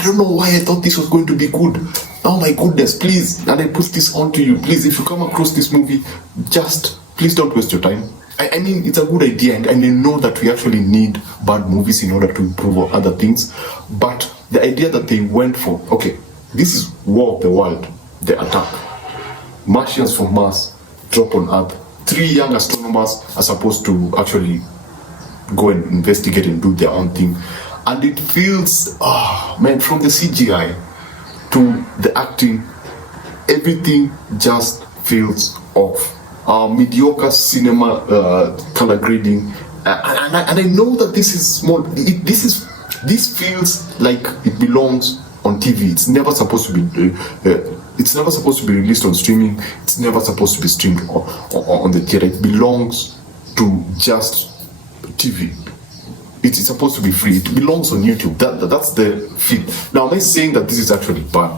I don't know why I thought this was going to be good. Oh my goodness, please, and I put this on to you. Please, if you come across this movie, just please don't waste your time. I mean, it's a good idea, and I know that we actually need bad movies in order to improve other things. But the idea that they went for, okay, this is War of the World, the attack. Martians from Mars drop on Earth. 3 young astronomers are supposed to actually go and investigate and do their own thing. And it feels, man, from the CGI to the acting, everything just feels off. Mediocre cinema color grading, and I know that this is small. This feels like it belongs on TV. It's never supposed to be. It's never supposed to be released on streaming. It's never supposed to be streamed on the theater. It belongs to just TV. It's supposed to be free. It belongs on YouTube. That's the feel. Now, am I saying that this is actually bad?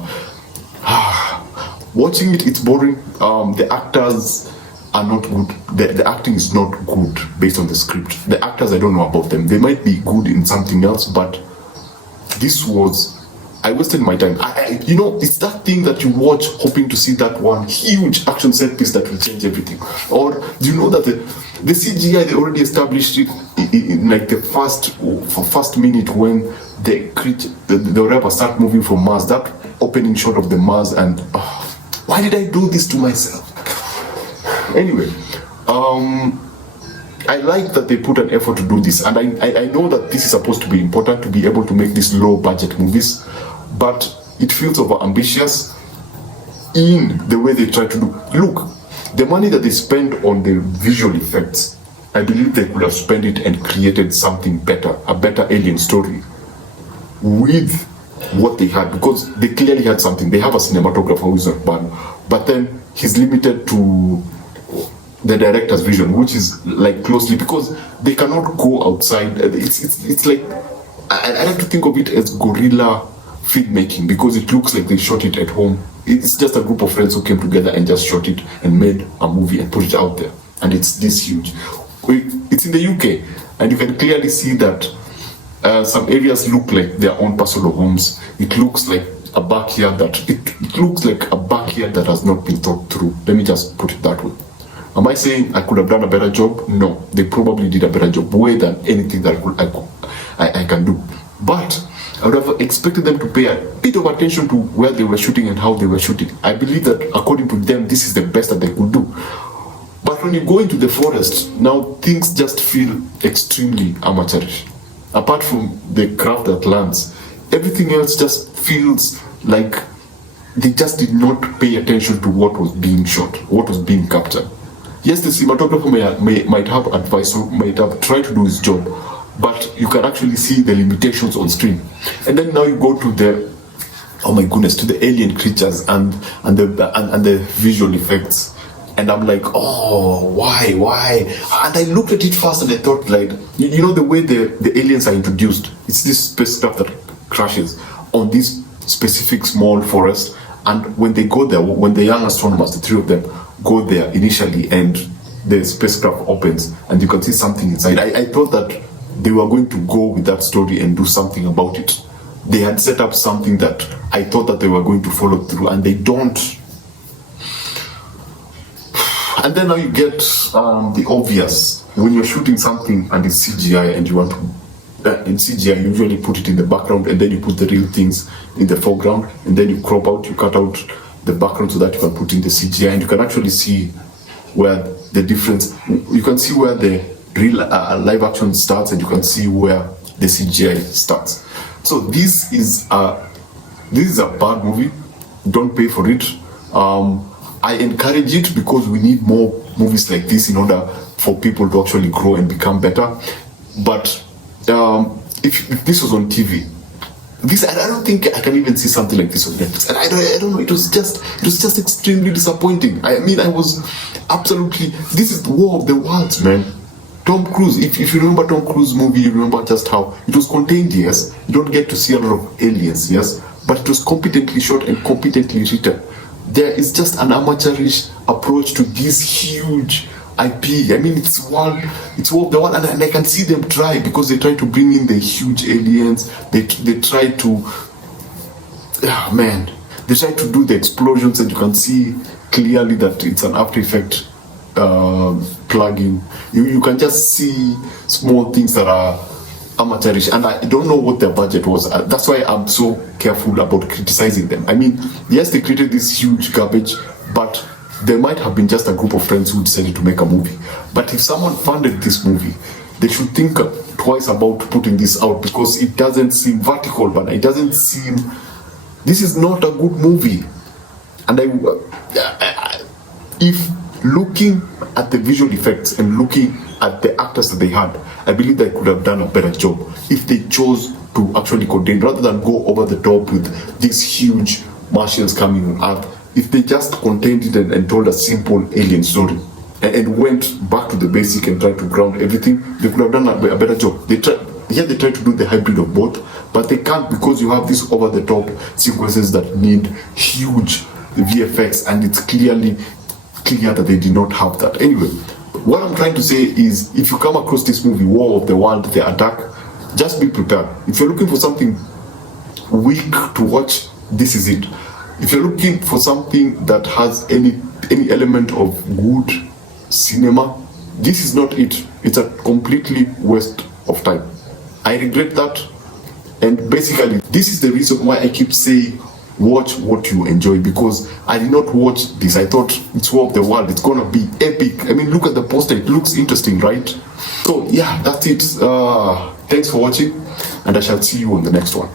Watching it, it's boring. The actors are not good. The acting is not good based on the script. The actors, I don't know about them. They might be good in something else, but this was, I wasted my time. It's that thing that you watch hoping to see that one huge action set piece that will change everything. Or do you know that the CGI, they already established it in like the first minute when the whatever start moving from Mars, that opening shot of the Mars, and why did I do this to myself? Anyway, I like that they put an effort to do this, and I know that this is supposed to be important to be able to make these low budget movies, but it feels over ambitious in the way they try to do. Look, the money that they spend on the visual effects, I believe they could have spent it and created something better, a better alien story with what they had, because they clearly had something. They have a cinematographer who's not bad, but then he's limited to the director's vision, which is like closely, because they cannot go outside. It's like, I like to think of it as guerrilla filmmaking, because it looks like they shot it at home. It's just a group of friends who came together and just shot it and made a movie and put it out there, and it's this huge. It's in the UK, and you can clearly see that some areas look like their own personal homes. It looks like a backyard it looks like a backyard that has not been thought through. Let me just put it that way. Am I saying I could have done a better job? No, they probably did a better job, way than anything that I can do. But I would have expected them to pay a bit of attention to where they were shooting and how they were shooting. I believe that according to them, this is the best that they could do. But when you go into the forest, now things just feel extremely amateurish. Apart from the craft that lands, everything else just feels like they just did not pay attention to what was being shot, what was being captured. Yes, the cinematographer might have advised, or might have tried to do his job, but you can actually see the limitations on screen. And then now you go to the, oh my goodness, to the alien creatures and the visual effects. And I'm like, oh, why? And I looked at it first and I thought, like, you know the way the aliens are introduced, it's this spacecraft that crashes on this specific small forest. And when they go there, when the young astronomers, the 3 of them, go there initially, and the spacecraft opens and you can see something inside, I thought that they were going to go with that story and do something about it. They had set up something that I thought that they were going to follow through, and they don't. And then now you get the obvious. When you're shooting something and it's CGI and you want to, in CGI you usually put it in the background, and then you put the real things in the foreground, and then you crop out, you cut out the background so that you can put in the CGI, and you can actually see where the difference, you can see where the real live action starts, and you can see where the CGI starts. So this is a bad movie. Don't pay for it. I encourage it because we need more movies like this in order for people to actually grow and become better. But if this was on TV, I don't think I can even see something like this on Netflix. And I don't know. It was just extremely disappointing. I mean, I was absolutely. This is the War of the Worlds, man. Tom Cruise. If you remember Tom Cruise movie, you remember just how it was contained. Yes, you don't get to see a lot of aliens. Yes, but it was competently shot and competently written. There is just an amateurish approach to this huge IP. I mean, it's War of the World, and I can see them try, because they try to bring in the huge aliens. They try to yeah, man, they try to do the explosions and you can see clearly that it's an After Effect plugin. You can just see small things that are amateurish, and I don't know what their budget was. That's why I'm so careful about criticizing them. I mean, yes, they created this huge garbage, but there might have been just a group of friends who decided to make a movie. But if someone funded this movie, they should think twice about putting this out, because it doesn't seem vertical, but it doesn't seem, this is not a good movie. And if looking at the visual effects and looking at the actors that they had, I believe they could have done a better job if they chose to actually contain, rather than go over the top with these huge Martians coming on Earth. If they just contained it and told a simple alien story and went back to the basic and tried to ground everything, they could have done a better job. They try to do the hybrid of both, but they can't, because you have these over the top sequences that need huge VFX, and it's clear that they did not have that. Anyway, what I'm trying to say is, if you come across this movie, War of the World, The Attack, just be prepared. If you're looking for something weak to watch, this is it. If you're looking for something that has any element of good cinema, this is not it. It's a completely waste of time. I regret that, and basically this is the reason why I keep saying watch what you enjoy, because I did not watch this. I thought it's War of the World, it's gonna be epic. I mean, look at the poster, it looks interesting, right? So yeah, that's it. Thanks for watching, and I shall see you on the next one.